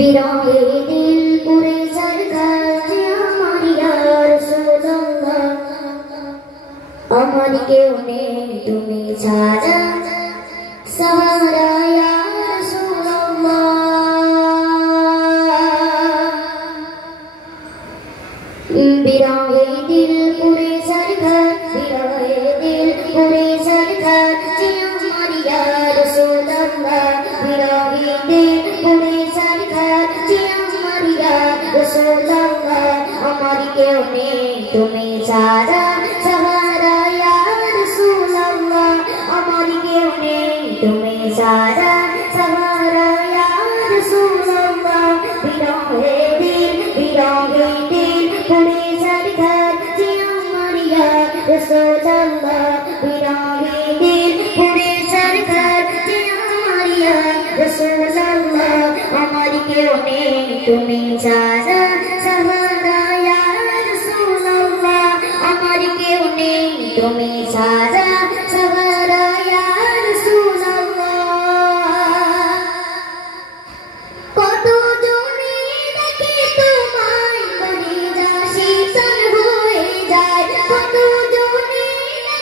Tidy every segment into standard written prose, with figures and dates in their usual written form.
বিরহে দিল পুরে সরকার যে আমার ইয়া রাসূলুল্লাহ আমার কেউ নেই তুমি ছাড়া সাহারা ইয়া রাসূলুল্লাহ বিরহে দিল পুরে সরকার বিরহে দিল পুরে সরকার যে আমার ইয়া রাসূলুল্লাহ বিরহে দিল পুরে সরকার যে আমার ইয়া রাসূলুল্লাহ আমার কেউ নেই তুমি ছাড়া সাহারা ইয়া রাসূলুল্লাহ আমার কেউ নেই তুমি ছাড়া সাহারা ইয়া রাসূলুল্লাহ বিরহে দিল পুরে সরকার যে আমার ইয়া রাসূলুল্লাহ বিরহে দিল পুরে সরকার যে আমার ইয়া রাসূলুল্লাহ আমার কেউ নেই তুমি ছাড়া সাহারা ইয়া রাসূলুল্লাহ আমার কেউ নেই তুমি ছাড়া সাহারা ইয়া রাসূলুল্লাহ কত জনে দেখে তোমায় কলিজা শীতল হয়ে যায় কত জনে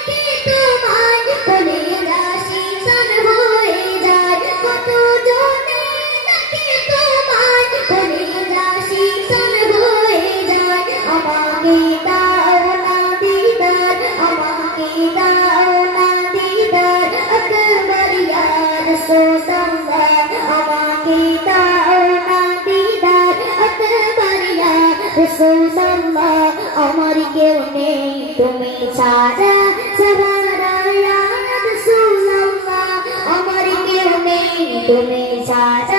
দেখে তোমায় কলিজা শীতল হয়ে যায় কত জনে দেখে তোমায় কলিজা শীতল হয়ে যায় আমাকে দাও না দিদার আমাকে দাও না দিদার আকবার ইয়া রাসূলুল্লাহ আমাকে দাও না দিদার আকবার ইয়া রাসূলুল্লাহ আমার কেউ নেই তুমি ছাড়া সাহারা ইয়া রাসূলুল্লাহ আমার কেউ নেই তুমি ছাড়া